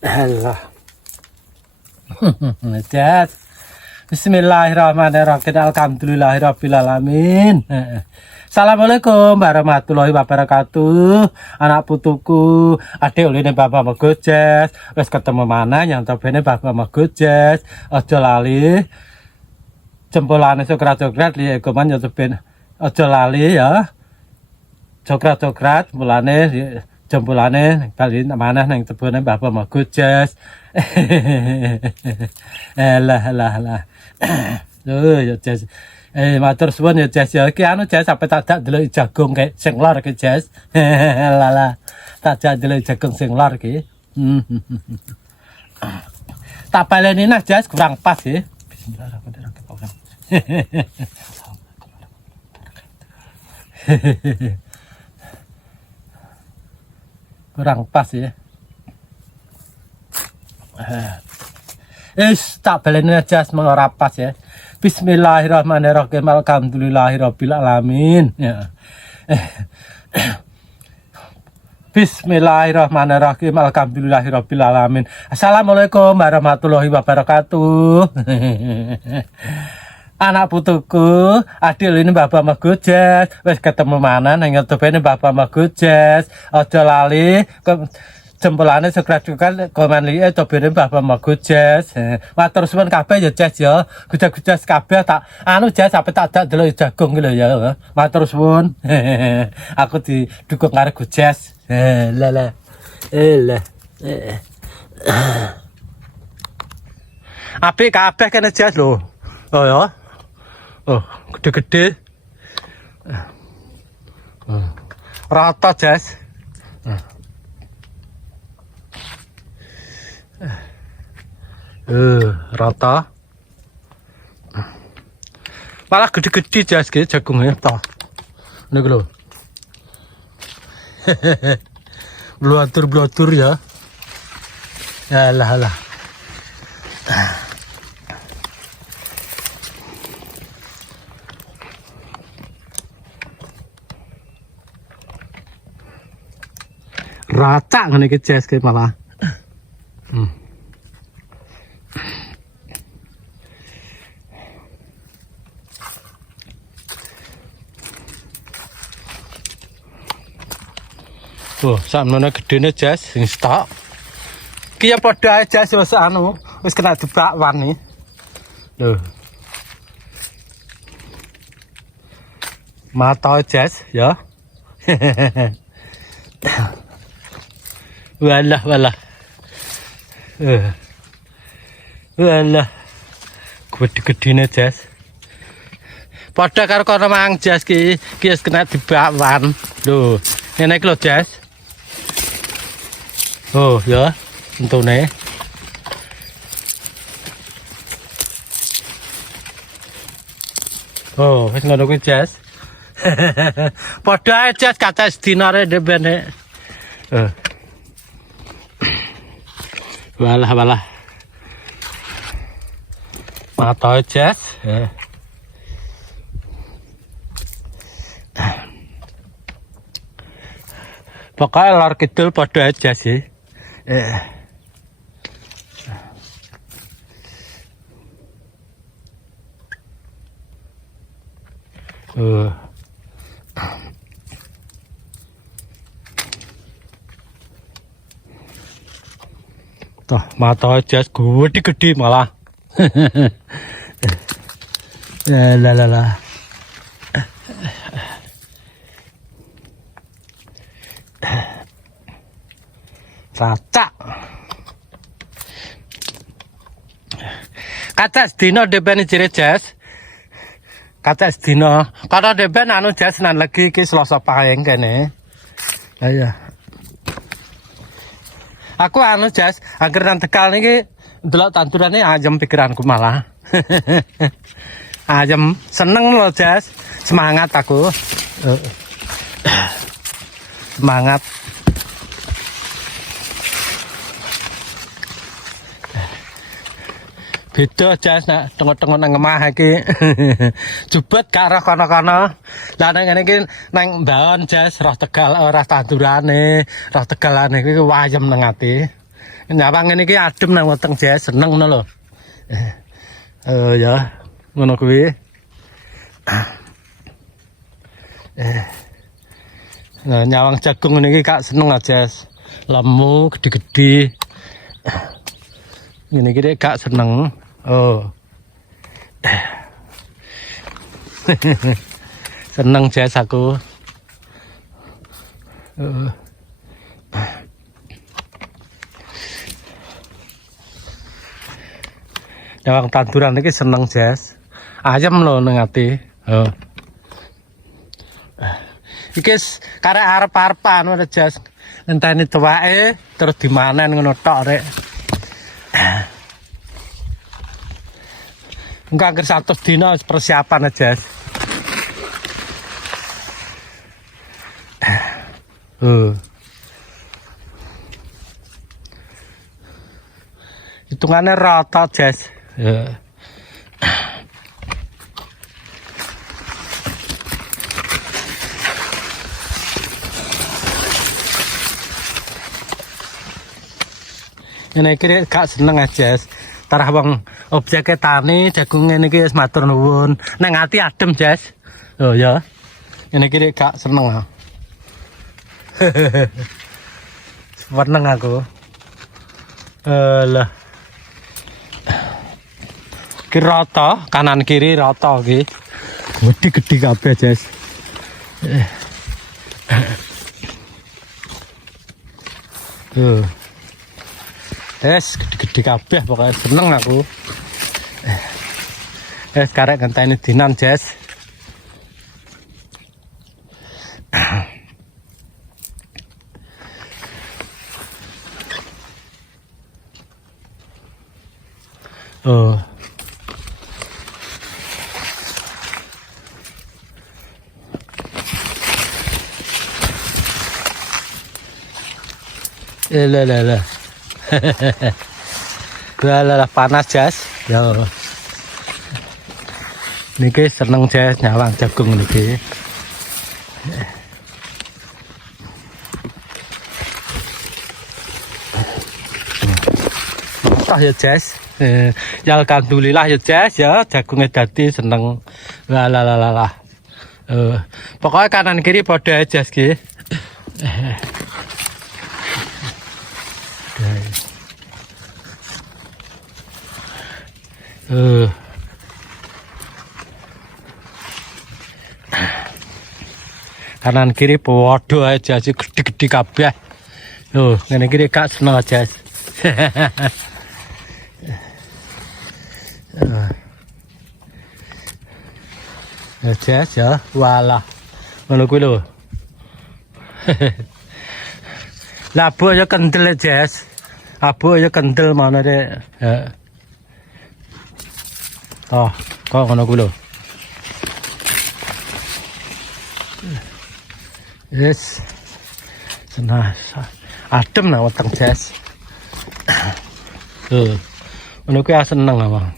Allah. Jas. Bismillahirrahmanirrahim. Alhamdulillahirabbil alamin. Assalamualaikum warahmatullahi wabarakatuh. Anak putuku, adik uline Bapak Megojes. Wis ketemu mana yang tobene Bapak Megojes. Aja lali jempolane cokrat-cokrat liya goman ya ben. Aja lali ya. Cokrat-cokrat mulane jempolane bali manah nang tebone Bapak Megojes. Lah. Ya Jas. Matur suwun ya Jas ya. Iki anu Jas sampe tak delok jagung kayak sing lor iki Jas. Lah. Tak delok jagung sing lor iki. Tak baleni nah Jas kurang pas ya. Bismillahirrahmanirrahim. Kurang pas ya. Tak baleni Jas mengora pas ya. Bismillahirrahmanirrahim. Alhamdulillahirabbil alamin. Ya. Bismillahirrahmanirrahim. Alhamdulillahirabbil alamin. Assalamualaikum warahmatullahi wabarakatuh. Anak putuku, adil ini Bapak Megojes. Wis ketemu mana nang YouTube-ne Bapak Megojes. Aja lali jempolane segera-segera komen liye cobene Bapak Megojes. Matur suwun kabeh ya Jas ya. Gujas-gujas kabeh tak anu Jas sampe tak delok jagung ki lho ya. Matur suwun. Aku didukung karo Gujas. Lah. Apik kabeh kene Jas lho. Oh ya. Oh, gede-gede. Rata Jas. Rata. Malah gede-gede Jas ki jagungnya toh. Niku lho. Blotur ya. Alah. Rata ngene iki Jas ki malah. Tuh, sakmene gedene Jas sing stok. Ki ya padha ae Jas wis anu, wis kena dibakwan nih. Lho. Mata Jas ya. Walah. Walah. Gede-gedene Jas. Padha karo kono mang Jas ki wis kena dibakwan. Lho, ngene iki lho Jas. Oh ya, entune. Oh, wis ngono kuwi Jas. Padha ae Jas kata sedinare debene. Walah. Mata Jas. Pokoknya lor kidul padha aja sih. Tuh, mata Jas gede malah. Lah. Rata. Kata sedina deben jere Jas. Kata sedina. Kalau deben anu Jas nan lagi ki Selasa Pahing kene. Lah ya. Aku anu Jas, angger nang Tegal niki ndelok tandurane ayem pikiranku malah. Ayem seneng lho Jas. Semangat aku. Semangat. Beda Jas nak tengok-tengok nang omah iki. Jubet gak roh kono-kono. Lah nang ngene iki nang Mbahon Jas roh Tegal ora tandurane, roh Tegalane iki wayem nang ati. Nyawang ini ki adem nang weteng Jess, seneng ngono lho. Ya, ngono kuwi. Nah, nyawang jagung ini kak seneng aja, lemu gede-gede. Ini kira kak seneng. Oh, seneng Jess aku. Nyawang tanduran ini seneng Jess. Ayam loh nang ati. Oh. Iki karek arep-arepan ora Jas. Enteni tuwake terus dimanen ngono tok rek. Engko anggere 100 dina persiapan aja. Hitungannya rata Jas. Ya. Ini kira gak seneng aja, tarah bang objeknya tani jagung ini kira matur nuwun, neng hati adem Jas, oh ya, ini kira gak seneng lah, seneng aku, lah, kira rata kanan kiri rata gitu, gede kabeh Jas, gede-gede kabeh pokoknya seneng aku. Karek ngenteni dinan Jas. Oh. Lah. Lah panas Jas. Yo. Niki seneng Jas nyawang jagung niki. Tah ya Jas. Ya alhamdulillah ya Jas ya jagungnya dadi seneng. Lah. Pokoknya kanan kiri padha Jas ki. Kanan kiri podo aja sih gede-gede kabeh. Ngene kiri gak seneng aja. Ya, walah. Ngono kuwi lho. Labu aja kendel Jas. Abu aja kendel mana deh. Oh, kok ngono kuwi lho. Yes. Senang. Adem nah weteng Jas. Ngono kuwi seneng Bang.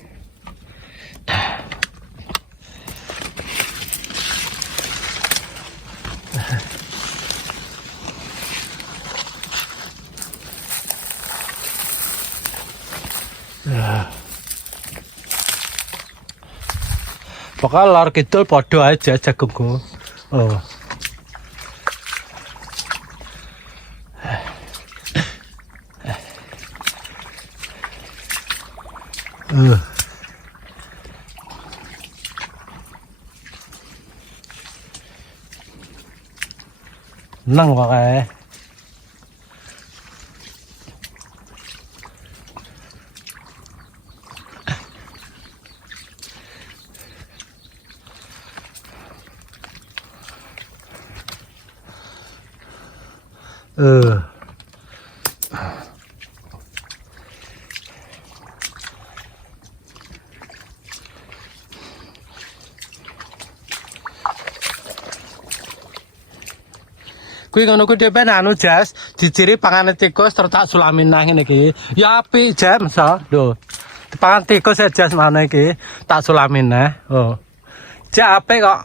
Pokoknya lor kidul podo aja jagungku. Oh. Nang pakai. Kuwi ngono kuwi dhewe anu Jas, diciri pangane tikus terus tak sulamin nang ngene iki. Ya apik jam so. Lho. Pangan tikus ya Jas mana iki, tak sulamin nah. Oh. Jak apik kok.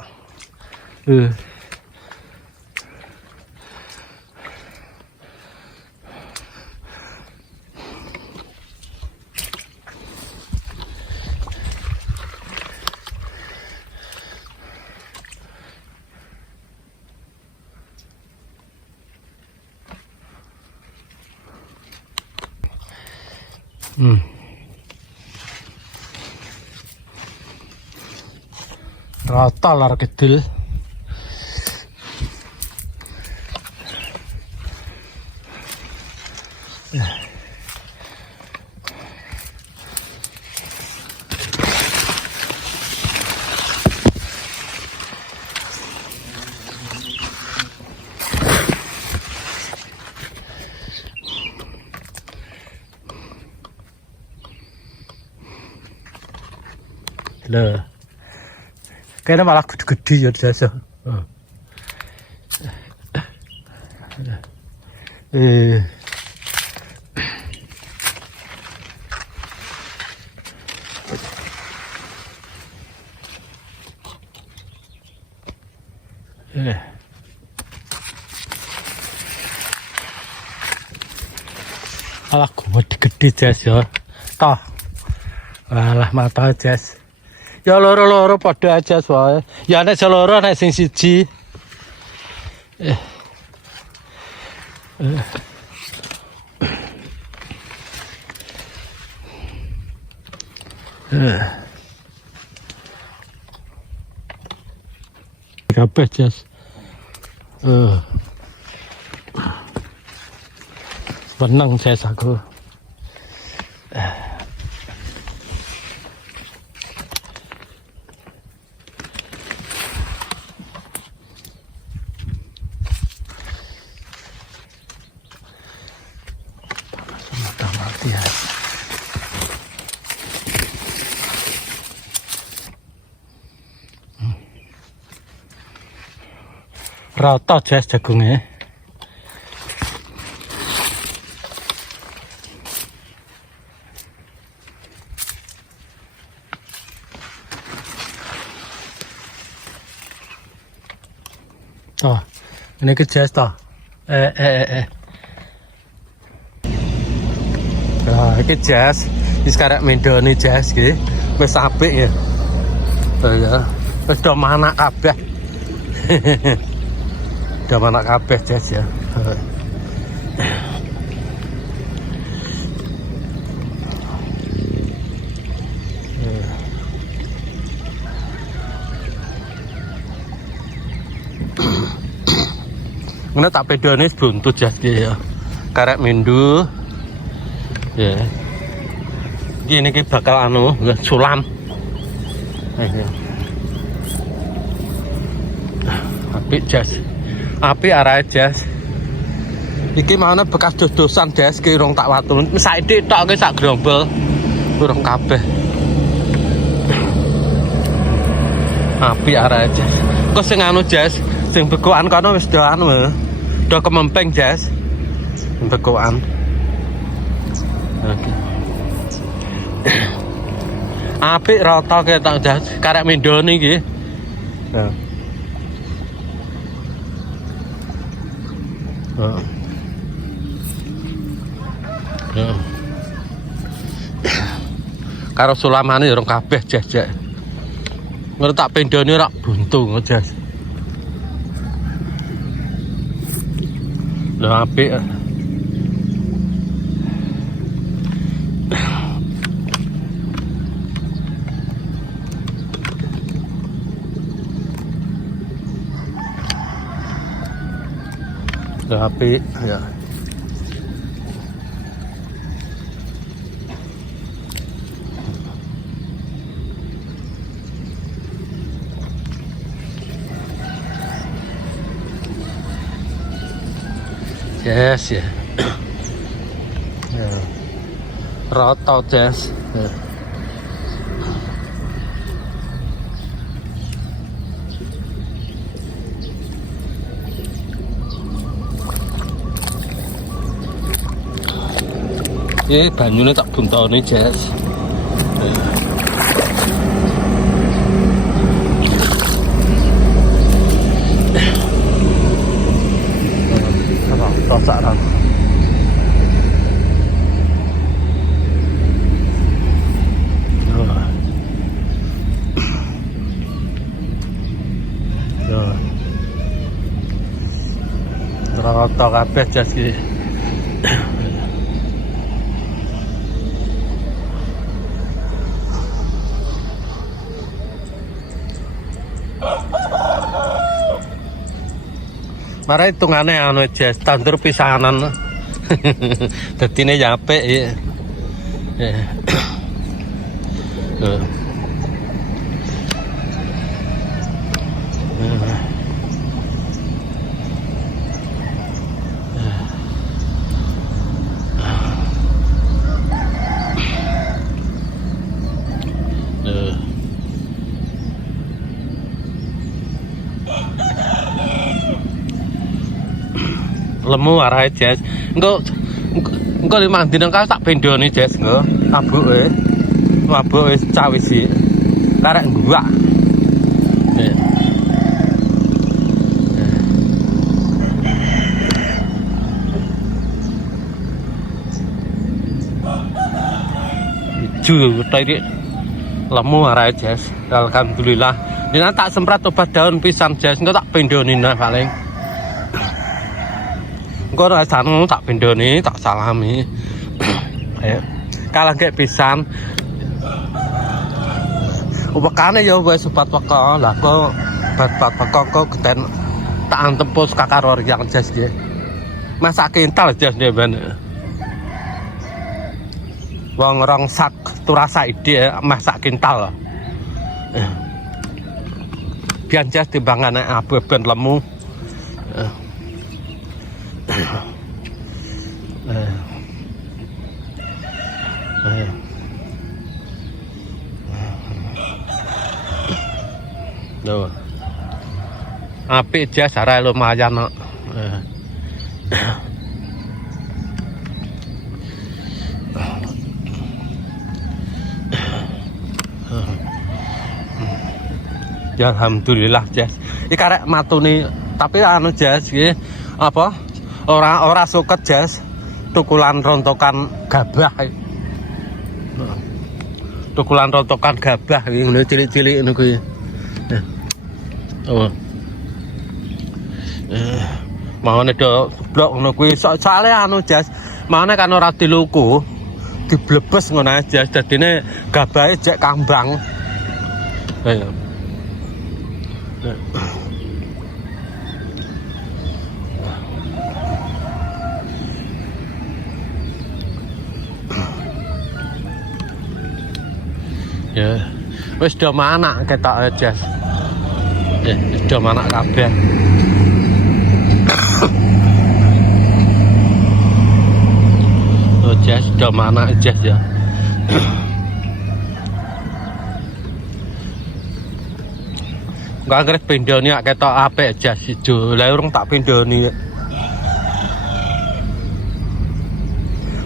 Rata lar kecil. Loh. Kayaknya malah gede-gede ya jasa. Alah gede jas ya. Toh. Alah mata jas. Ya loro-loro padha aja wae. Ya nek seloro nek sing siji. Kabeh jas. Seneng jas aku. Ya. Rata jas jagungnya. Toh, ini ke jas toh. Nah, ini jas, ini sekarang mendoni jas, gitu, wis apik ya. Ya, wis do manak kabeh, do manak kabeh jas ya. Ini tak pedone buntut jas gitu ya, karek mindu. Ya, gini kita bakal sulam. Api jas, api arah jas. Iki mana bekas dos-dosan jas, kirong tak watu. Saiki tok ki sak grombol, kurang kabeh. Api arah jas. Kok sing jas, sing bekokan kono wis do do kemempeng jas, bekokan. Oke. Apik rata ke tak jas karek mendoni iki. Nah. Karo sulamane ya rong kabeh jas-jas. Ngono tak pendoni rak buntu jas. Lho apik. Apik ya. Yes ya. Ya. Rata jas. Ya. Banyune tak buntoni jas. Tosaran. Rata kabeh jas iki. Mara hitungane anu Jas tandur pisanan. Dadine ya apik ya. Lemu arahe Jas. Engko 5 dina kal tak bendoni Jas engko abuke. Abuke cawisi. Karek nguwak. Ju tadi lemu arahe Jas. Alhamdulillah. Dina tak semprot obat daun pisan Jas engko tak bendoni nah paling. Engko rasane tak bendoni, tak salami. Kalah gek pisan. Upakane ya wis sobat peko. Lah kok bat-bat peko kok geden tak antempus kakaro yang Jas nggih. Masak kental Jas nggih ben. Wong rong sak turasa ide masak kental. Biar Jas timbangane abu ben lemu. Loh. Apik Jas arek lumayan kok. Ya alhamdulillah Jas. Iki karek matuni tapi anu Jas iki apa? Ora suket Jas. Tukulan rontokan gabah. Tukulan rontokan gabah iki ngono cilik-cilik ngono kuwi. Oh. Mangane do blok ngono kuwi soalé anu Jas. Mangane kan ora diluku. Diblebes ngono aja dadine gabahe jek kambang. Ayo. Ya, wis do manak ketok Jas. Do manak kabeh. Oh Jas, do manak Jas ya. Enggak ngerti pendoni ketok apik Jas ijo. Lah urung tak pendoni.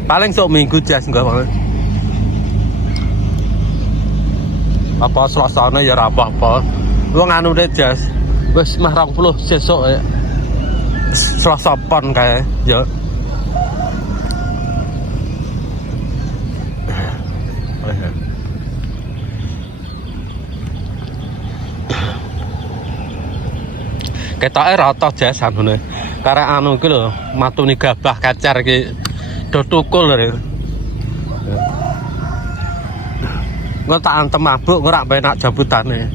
Paling sok minggu Jas enggak banget. Apa selasane ya ora apa-apa. Wong anu de Jas. Wis mah 20 sesuk ya. Selasa pon kae ya. Ketoke rata Jas anune. Karek anu iki lho, matune gabah kacar iki do tukul lho. Engko tak antem mabuk ora penak jabutane.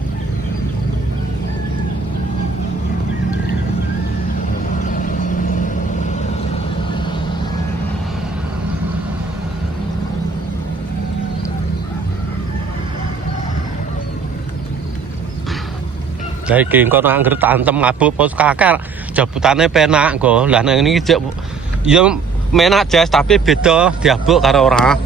Lah iki engko nek anggere tak antem mabuk pos kakek jabutane penak engko. Lah nang niki jek ya menak Jas tapi beda diabuk karo ora.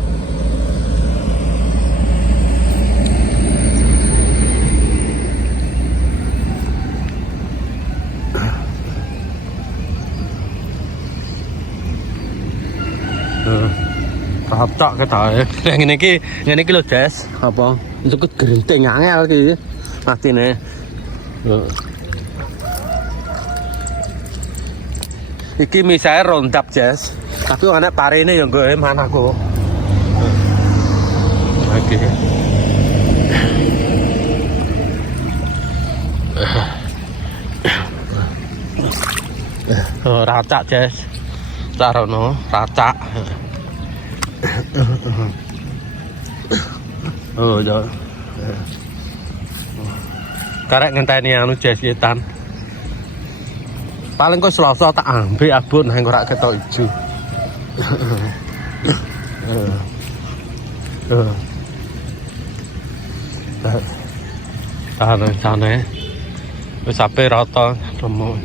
Tahap ketoke. Ngene iki lho Jas, apa? Untuk gerinting angel iki. Matine. Iki misae rondap Jas. Tapi ana parene ya nggo manaku. Oke. Oh, racak Jas. Carono racak. Oh, ya. Karek ngenteni anu Jas yetan. Paling kok Selasa tak ambil abon nang ora ketok ijo. Sana wis sampe rata remo.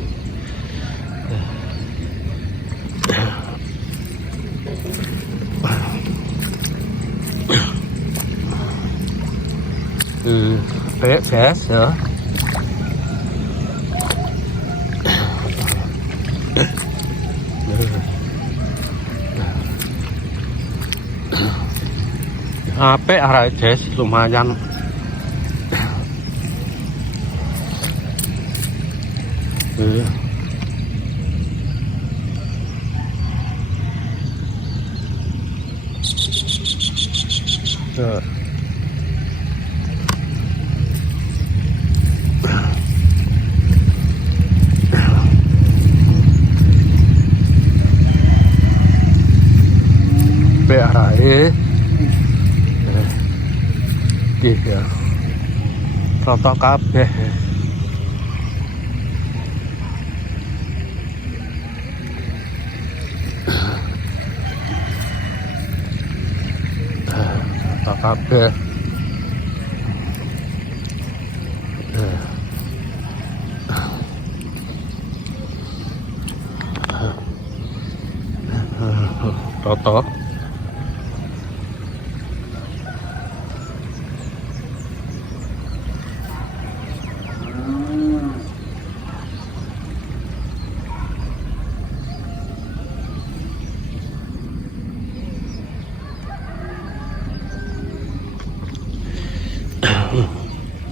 Best ya. Apik arek Des, lumayan. Arake nggih ya. Rata kabeh. Rata kabeh. Rata.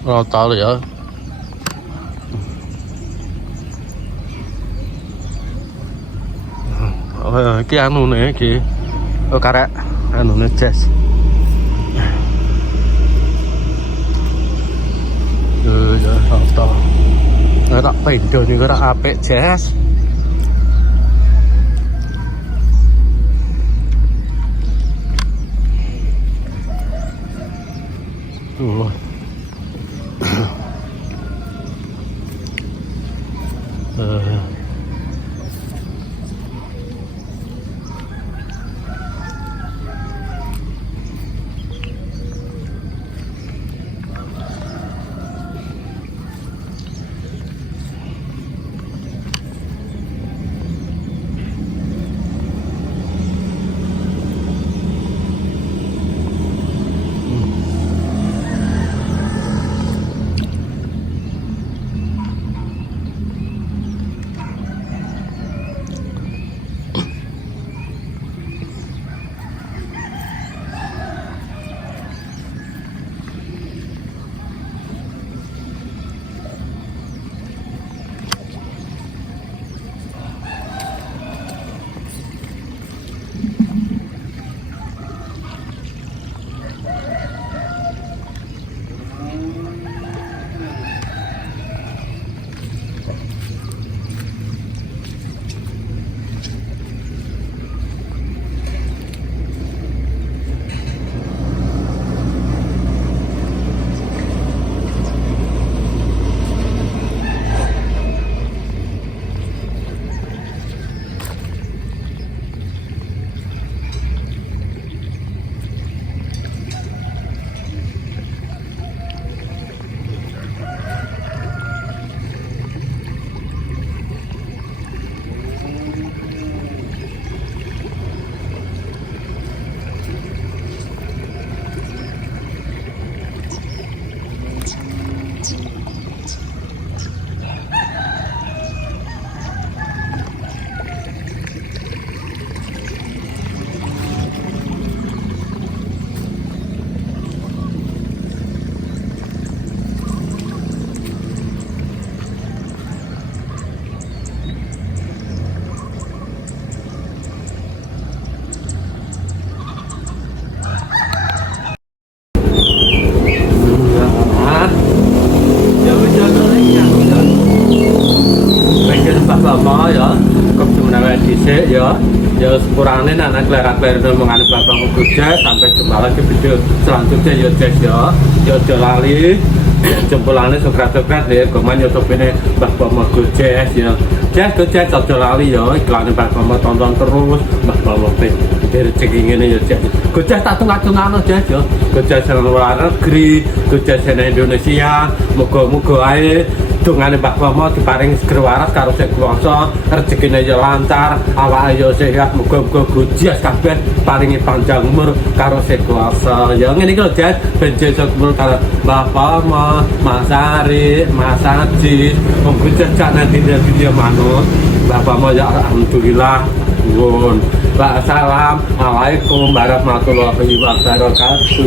Rata ya. Iki anune iki. Karek anune Jas. Ya rata. Ora pendo niku ora apik Jas. Ya sepurane anak klerak-klerak mengenai Bapak Muguja. Sampai jumpa lagi video selanjutnya ya Jess ya. Ya aja lali jempolane sokrat-sokrat ya goman YouTube ini Bapak Muguja ya. Jas Jas aja lali ya iklan Mbah Bama tonton terus Mbah Bama rezeki ngene ya Jas. Jas tak tungak-tungakno Jas ya. Jas nang luar negeri, Jas nang Indonesia, muga-muga ae dongane Mbah Bama diparing seger waras karo sing kuwasa, rezekine ya lancar, awake ya sehat, muga-muga Jas kabeh paringi panjang umur karo sing kuwasa. Ya ngene iki lho Jas, ben sesuk karo Mbah Bama, Mas Ari, Mas Ajis, wong Jas nang video manut. Mbah Bama ya alhamdulillah. Nuwun. Assalamualaikum warahmatullahi wabarakatuh.